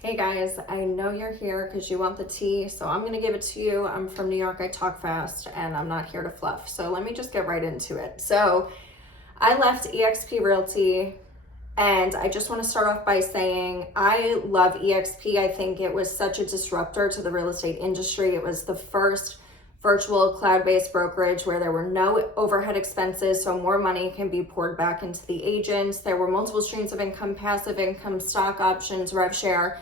Hey guys, I know you're here because you want the tea, so I'm gonna give it to you. I'm from New York, I talk fast, and I'm not here to fluff. So let me just get right into it. So I left EXP Realty, and I just want to start off by saying I love EXP. I think it was such a disruptor to the real estate industry. It was the first virtual cloud-based brokerage where there were no overhead expenses, so more money can be poured back into the agents. There were multiple streams of income, passive income, stock options, rev share.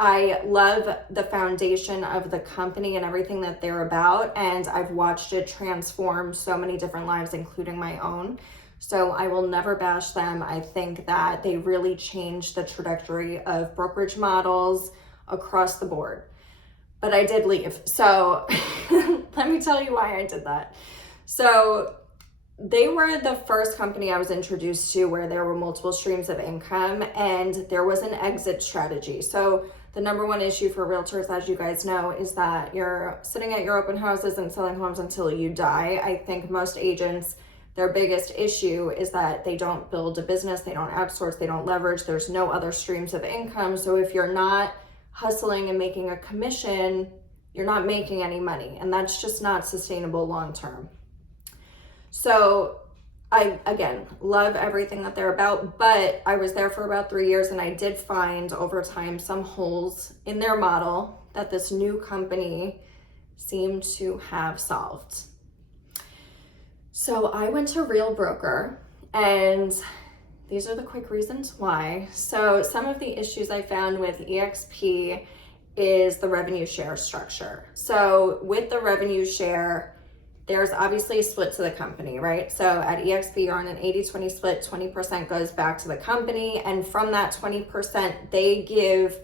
I love the foundation of the company and everything that they're about, and I've watched it transform so many different lives, including my own. So I will never bash them. I think that they really changed the trajectory of brokerage models across the board. But I did leave. So let me tell you why I did that. So they were the first company I was introduced to where there were multiple streams of income and there was an exit strategy. So the number one issue for realtors, as you guys know, is that you're sitting at your open houses and selling homes until you die. I think most agents, their biggest issue is that they don't build a business, they don't outsource, they don't leverage, there's no other streams of income. So if you're not hustling and making a commission, you're not making any money, and that's just not sustainable long term. So I, again, love everything that they're about, but I was there for about 3 years and I did find over time some holes in their model that this new company seemed to have solved. So I went to Real Broker, and these are the quick reasons why. So some of the issues I found with EXP is the revenue share structure. So with the revenue share, there's obviously a split to the company, right? So at EXP, you're on an 80-20 split, 20% goes back to the company. And from that 20%, they give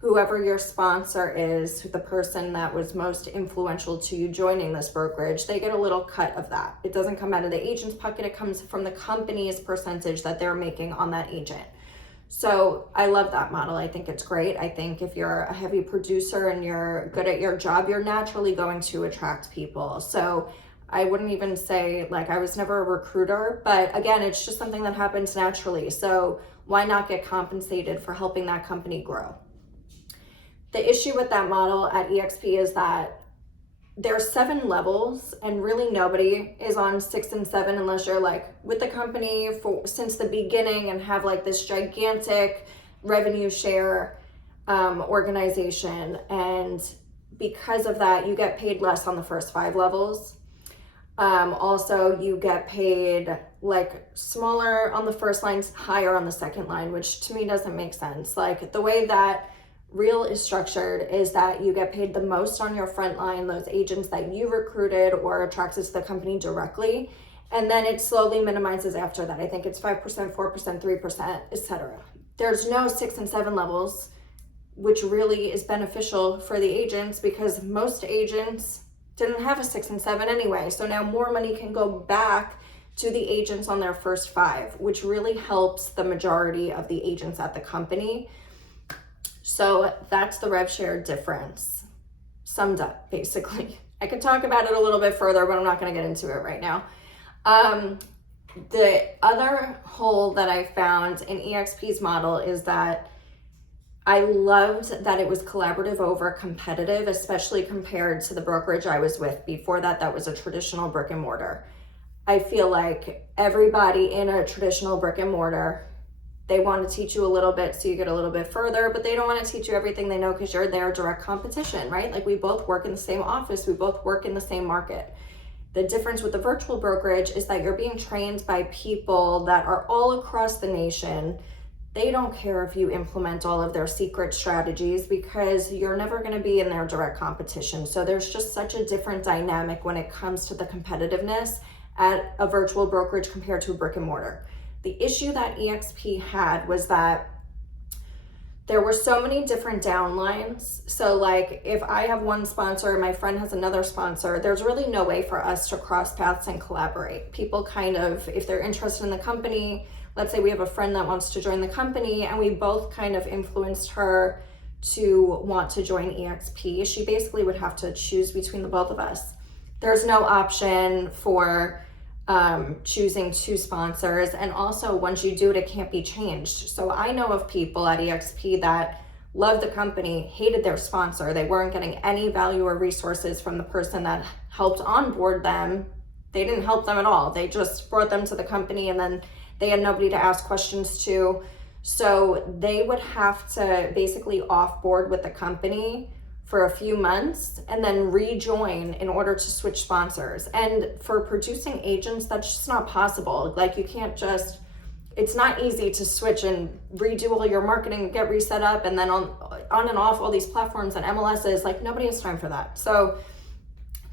whoever your sponsor is, the person that was most influential to you joining this brokerage, they get a little cut of that. It doesn't come out of the agent's pocket, it comes from the company's percentage that they're making on that agent. So I love that model. I think it's great. I think if you're a heavy producer and you're good at your job, you're naturally going to attract people. So I wouldn't even say, like, I was never a recruiter, but again, it's just something that happens naturally. So why not get compensated for helping that company grow? The issue with that model at EXP is that there's 7 levels and really nobody is on 6 and 7 unless you're like with the company since the beginning and have like this gigantic revenue share organization. And because of that, you get paid less on the first 5 levels. Also, you get paid like smaller on the first line, higher on the second line, which to me doesn't make sense. Like the way that Real is structured is that you get paid the most on your front line, those agents that you recruited or attracted to the company directly, and then it slowly minimizes after that. I think it's 5%, 4%, 3%, etc. There's no 6 and 7 levels, which really is beneficial for the agents because most agents didn't have a 6 and 7 anyway. So now more money can go back to the agents on their first 5, which really helps the majority of the agents at the company. So that's the rev share difference, summed up, basically. I could talk about it a little bit further, but I'm not going to get into it right now. The other hole that I found in EXP's model is that I loved that it was collaborative over competitive, especially compared to the brokerage I was with. Before that, that was a traditional brick and mortar. I feel like everybody in a traditional brick and mortar, they want to teach you a little bit so you get a little bit further, but they don't want to teach you everything they know because you're their direct competition, right? Like we both work in the same office, we both work in the same market. The difference with the virtual brokerage is that you're being trained by people that are all across the nation. They don't care if you implement all of their secret strategies because you're never going to be in their direct competition. So there's just such a different dynamic when it comes to the competitiveness at a virtual brokerage compared to a brick and mortar. The issue that EXP had was that there were so many different downlines. So like if I have one sponsor and my friend has another sponsor, there's really no way for us to cross paths and collaborate. People kind of, if they're interested in the company, let's say we have a friend that wants to join the company and we both kind of influenced her to want to join EXP, she basically would have to choose between the both of us. There's no option for choosing 2 sponsors, and also once you do it, it can't be changed. So I know of people at EXP that loved the company, hated their sponsor. They weren't getting any value or resources from the person that helped onboard them. They didn't help them at all. They just brought them to the company, and then they had nobody to ask questions to. So they would have to basically offboard with the company for a few months and then rejoin in order to switch sponsors. And for producing agents, that's just not possible. Like, you can't just, it's not easy to switch and redo all your marketing, get reset up, and then on and off all these platforms and MLSs. Like, nobody has time for that. So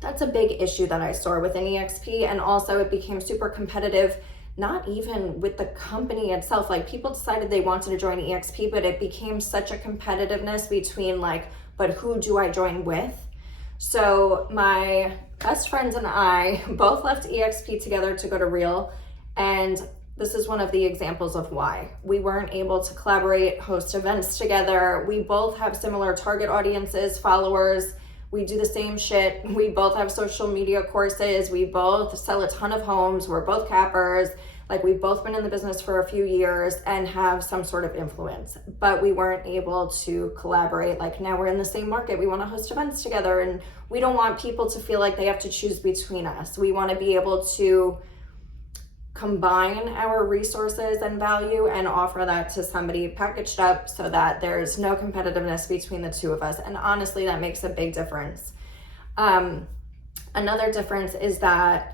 that's a big issue that I saw within EXP. And also it became super competitive, not even with the company itself. Like, people decided they wanted to join EXP, but it became such a competitiveness between like, but who do I join with? So my best friends and I both left EXP together to go to Real. And this is one of the examples of why. We weren't able to collaborate, host events together. We both have similar target audiences, followers. We do the same shit. We both have social media courses. We both sell a ton of homes. We're both cappers. Like, we've both been in the business for a few years and have some sort of influence, but we weren't able to collaborate. Like, now we're in the same market. We want to host events together, and we don't want people to feel like they have to choose between us. We want to be able to combine our resources and value and offer that to somebody packaged up so that there's no competitiveness between the two of us. And honestly, that makes a big difference. Another difference is that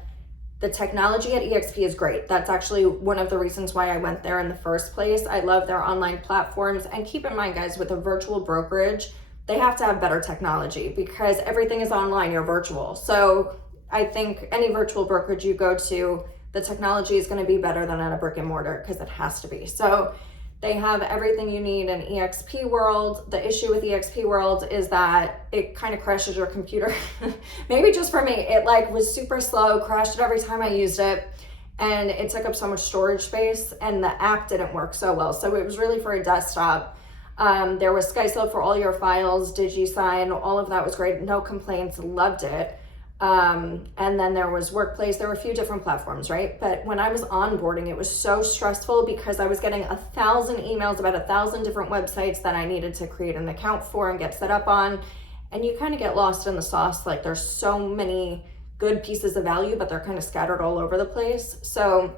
the technology at EXP is great. That's actually one of the reasons why I went there in the first place. I love their online platforms. And keep in mind, guys, with a virtual brokerage, they have to have better technology because everything is online, you're virtual. So I think any virtual brokerage you go to, the technology is going to be better than at a brick and mortar because it has to be. So they have everything you need in EXP World. The issue with EXP World is that it kind of crashes your computer. Maybe just for me, it like was super slow, crashed every time I used it, and it took up so much storage space, and the app didn't work so well. So it was really for a desktop. There was SkySlope for all your files, DigiSign, all of that was great. No complaints, loved it. And then there was Workplace. There were a few different platforms, right? But when I was onboarding, it was so stressful because I was getting 1,000 emails about 1,000 different websites that I needed to create an account for and get set up on. And you kind of get lost in the sauce. Like, there's so many good pieces of value, but they're kind of scattered all over the place. So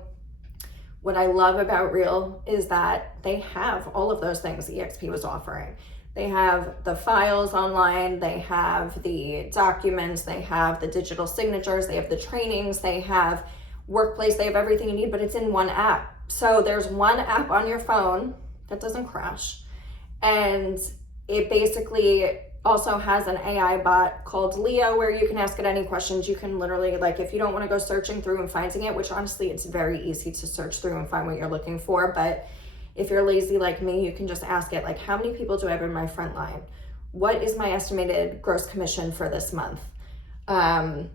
what I love about Real is that they have all of those things EXP was offering. They have the files online, they have the documents, they have the digital signatures, they have the trainings, they have Workplace, they have everything you need, but it's in one app. So there's one app on your phone that doesn't crash. And it basically also has an AI bot called Leo where you can ask it any questions. You can literally, like, if you don't want to go searching through and finding it, which honestly, it's very easy to search through and find what you're looking for, but if you're lazy like me, you can just ask it, like, how many people do I have in my front line? What is my estimated gross commission for this month? How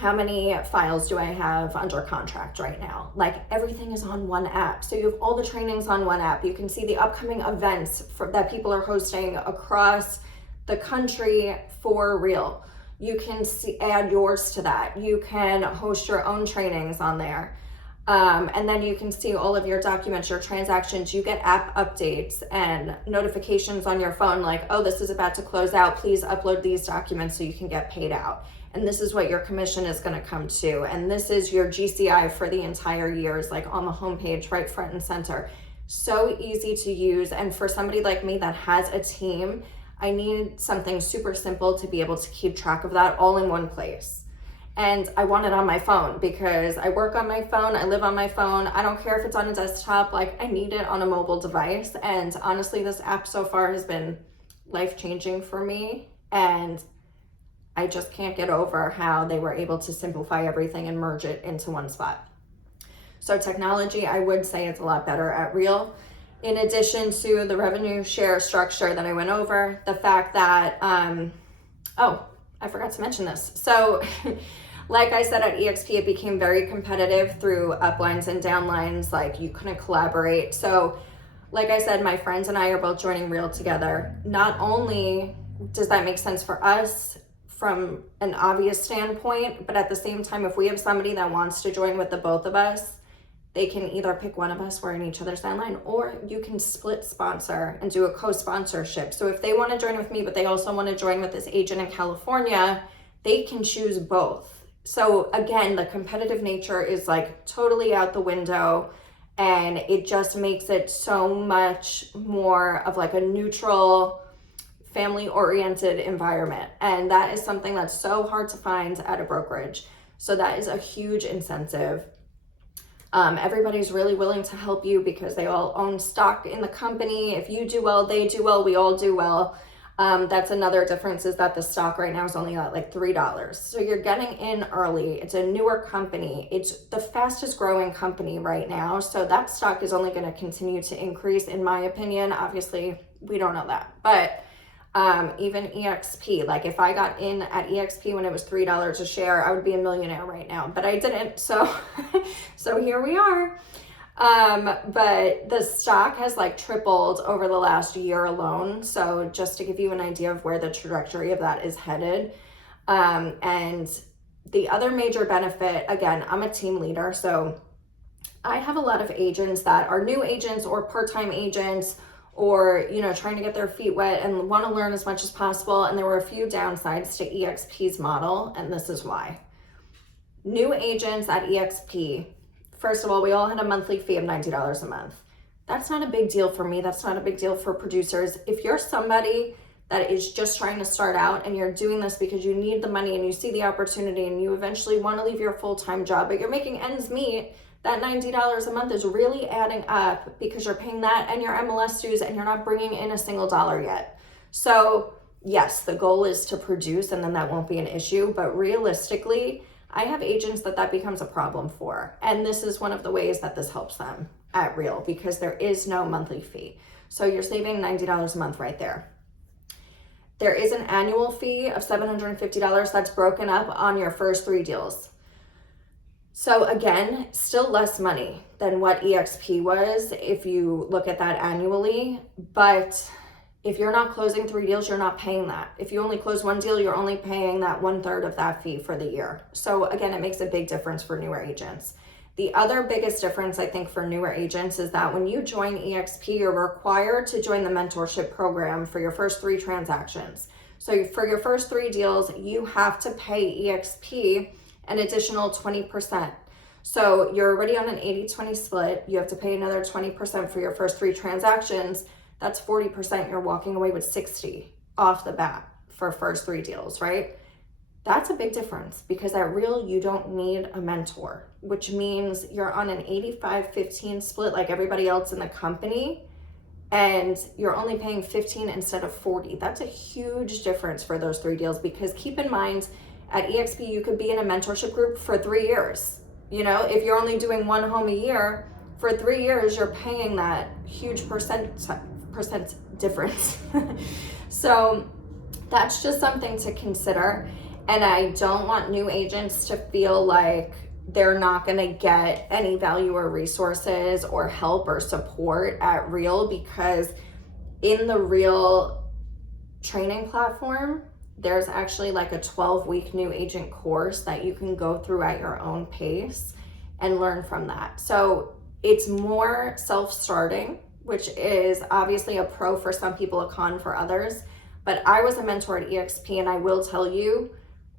many files do I have under contract right now? Like, everything is on one app. So you have all the trainings on one app. You can see the upcoming events that people are hosting across the country for Real. You can add yours to that. You can host your own trainings on there. And then you can see all of your documents, your transactions. You get app updates and notifications on your phone like, oh, this is about to close out. Please upload these documents so you can get paid out. And this is what your commission is going to come to. And this is your GCI for the entire year, is like on the homepage, right front and center. So easy to use. And for somebody like me that has a team, I need something super simple to be able to keep track of that all in one place. And I want it on my phone because I work on my phone, I live on my phone. I don't care if it's on a desktop, like, I need it on a mobile device. And honestly, this app so far has been life-changing for me. And I just can't get over how they were able to simplify everything and merge it into one spot. So technology, I would say it's a lot better at Real. In addition to the revenue share structure that I went over, the fact that, oh, I forgot to mention this. So like I said, at EXP, it became very competitive through uplines and downlines. Like, you couldn't collaborate. So like I said, my friends and I are both joining Real together. Not only does that make sense for us from an obvious standpoint, but at the same time, if we have somebody that wants to join with the both of us, they can either pick one of us, we're in each other's downline, or you can split sponsor and do a co-sponsorship. So if they want to join with me, but they also want to join with this agent in California, they can choose both. So again, the competitive nature is like totally out the window, and it just makes it so much more of like a neutral, family-oriented environment. And that is something that's so hard to find at a brokerage. So that is a huge incentive. Everybody's really willing to help you because they all own stock in the company. If you do well, they do well, we all do well. That's another difference, is that the stock right now is only at like $3. So you're getting in early. It's a newer company. It's the fastest growing company right now. So that stock is only going to continue to increase, in my opinion. Obviously, we don't know that. But even EXP, like if I got in at EXP when it was $3 a share, I would be a millionaire right now, but I didn't. So, so here we are. But the stock has like tripled over the last year alone. So just to give you an idea of where the trajectory of that is headed. And the other major benefit, again, I'm a team leader. So I have a lot of agents that are new agents or part-time agents, or, you know, trying to get their feet wet and want to learn as much as possible. And there were a few downsides to EXP's model, and this is why. New agents at EXP, first of all, we all had a monthly fee of $90 a month. That's not a big deal for me. That's not a big deal for producers. If you're somebody that is just trying to start out and you're doing this because you need the money and you see the opportunity and you eventually want to leave your full-time job, but you're making ends meet, that $90 a month is really adding up because you're paying that and your MLS dues and you're not bringing in a single dollar yet. So yes, the goal is to produce, and then that won't be an issue. But realistically, I have agents that becomes a problem for. And this is one of the ways that this helps them at Real, because there is no monthly fee. So you're saving $90 a month right there. There is an annual fee of $750 that's broken up on your first 3 deals. So again, still less money than what EXP was if you look at that annually. But if you're not closing 3 deals, you're not paying that. If you only close 1 deal, you're only paying that 1/3 of that fee for the year. So again, it makes a big difference for newer agents. The other biggest difference, I think, for newer agents is that when you join EXP, you're required to join the mentorship program for your first 3 transactions. So for your first 3 deals, you have to pay EXP an additional 20%. So you're already on an 80-20 split. You have to pay another 20% for your first 3 transactions. That's 40%. You're walking away with 60 off the bat for first 3 deals, right? That's a big difference, because at Real, you don't need a mentor, which means you're on an 85-15 split like everybody else in the company, and you're only paying 15 instead of 40. That's a huge difference for those 3 deals, because keep in mind, at EXP, you could be in a mentorship group for 3 years. You know, if you're only doing 1 home a year, for 3 years, you're paying that huge percent difference. So that's just something to consider. And I don't want new agents to feel like they're not going to get any value or resources or help or support at Real, because in the Real training platform, there's actually like a 12-week new agent course that you can go through at your own pace and learn from that. So it's more self-starting, which is obviously a pro for some people, a con for others. But I was a mentor at EXP, and I will tell you,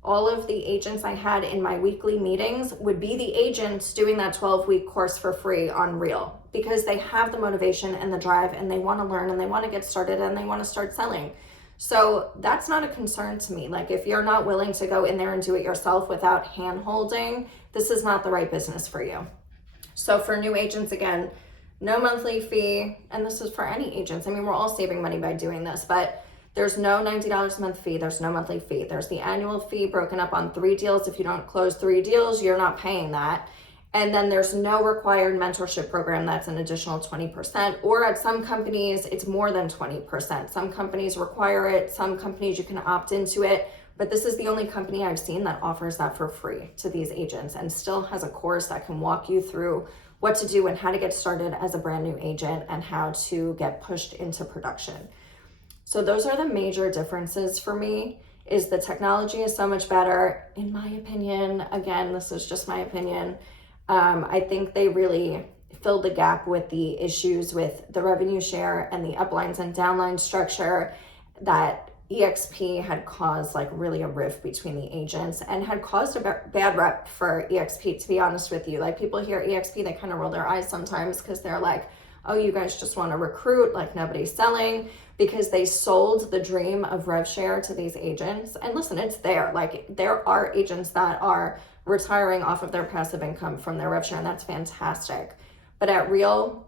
all of the agents I had in my weekly meetings would be the agents doing that 12-week course for free on Real, because they have the motivation and the drive, and they want to learn, and they want to get started, and they want to start selling. So that's not a concern to me. Like, if you're not willing to go in there and do it yourself without hand-holding, this is not the right business for you. So for new agents, again, no monthly fee, and this is for any agents. I mean, we're all saving money by doing this, but there's no $90 a month fee. There's no monthly fee. There's the annual fee broken up on 3 deals. If you don't close 3 deals, you're not paying that. And then there's no required mentorship program. That's an additional 20%. Or at some companies, it's more than 20%. Some companies require it. Some companies you can opt into it. But this is the only company I've seen that offers that for free to these agents, and still has a course that can walk you through what to do and how to get started as a brand new agent and how to get pushed into production. So those are the major differences for me. Is the technology is so much better, in my opinion. Again, this is just my opinion. I think they really filled the gap with the issues with the revenue share and the uplines and downline structure that EXP had caused, like really a rift between the agents, and had caused a bad rep for EXP, to be honest with you. Like, people hear EXP, they kind of roll their eyes sometimes because they're like, oh, you guys just want to recruit, like nobody's selling, because they sold the dream of rev share to these agents. And listen, it's there. Like, there are agents that are retiring off of their passive income from their rev share, and that's fantastic. But at Real,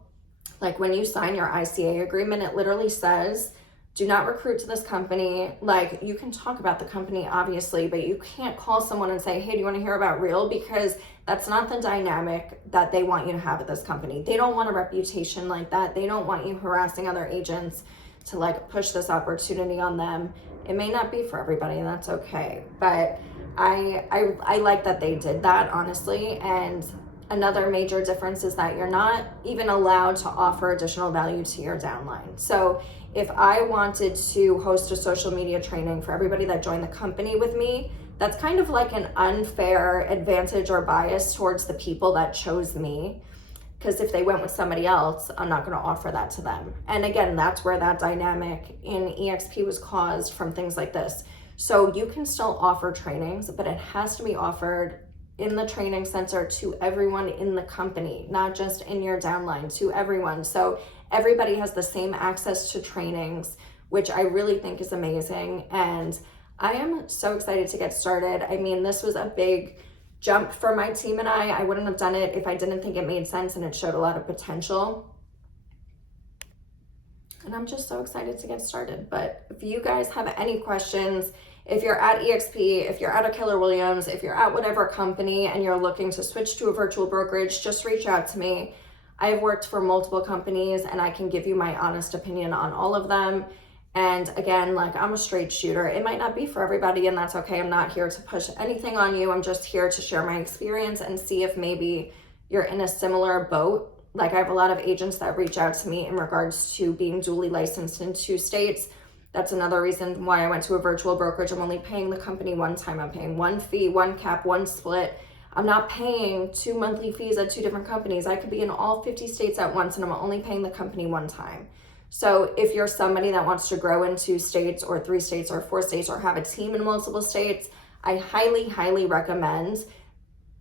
like when you sign your ICA agreement, it literally says, do not recruit to this company. Like, you can talk about the company, obviously, but you can't call someone and say, hey, do you want to hear about Real? Because that's not the dynamic that they want you to have at this company. They don't want a reputation like that. They don't want you harassing other agents to like push this opportunity on them. It may not be for everybody, and that's okay. But I like that they did that, honestly. And another major difference is that you're not even allowed to offer additional value to your downline. So if I wanted to host a social media training for everybody that joined the company with me, that's kind of like an unfair advantage or bias towards the people that chose me. Because if they went with somebody else, I'm not going to offer that to them. And again, that's where that dynamic in EXP was caused from things like this. So you can still offer trainings, but it has to be offered in the training center to everyone in the company, not just in your downline, to everyone. So everybody has the same access to trainings, which I really think is amazing. And I am so excited to get started. I mean, this was a big jump for my team and I wouldn't have done it if I didn't think it made sense and it showed a lot of potential. And I'm just so excited to get started. But if you guys have any questions, if you're at EXP, if you're at a Keller Williams, if you're at whatever company and you're looking to switch to a virtual brokerage, just reach out to me. I've worked for multiple companies and I can give you my honest opinion on all of them. And again, like, I'm a straight shooter. It might not be for everybody, and that's okay. I'm not here to push anything on you. I'm just here to share my experience and see if maybe you're in a similar boat. Like, I have a lot of agents that reach out to me in regards to being duly licensed in 2 states. That's another reason why I went to a virtual brokerage. I'm only paying the company one time. I'm paying one fee, one cap, one split. I'm not paying 2 monthly fees at 2 different companies. I could be in all 50 states at once, and I'm only paying the company one time. So if you're somebody that wants to grow in 2 states or 3 states or 4 states or have a team in multiple states, I highly, highly recommend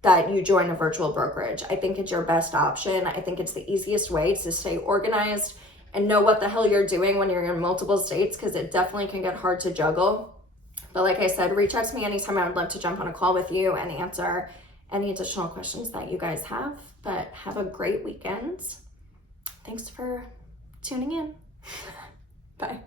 that you join a virtual brokerage. I think it's your best option. I think it's the easiest way to stay organized and know what the hell you're doing when you're in multiple states, because it definitely can get hard to juggle. But like I said, reach out to me anytime. I would love to jump on a call with you and answer any additional questions that you guys have. But have a great weekend. Thanks for tuning in. Bye.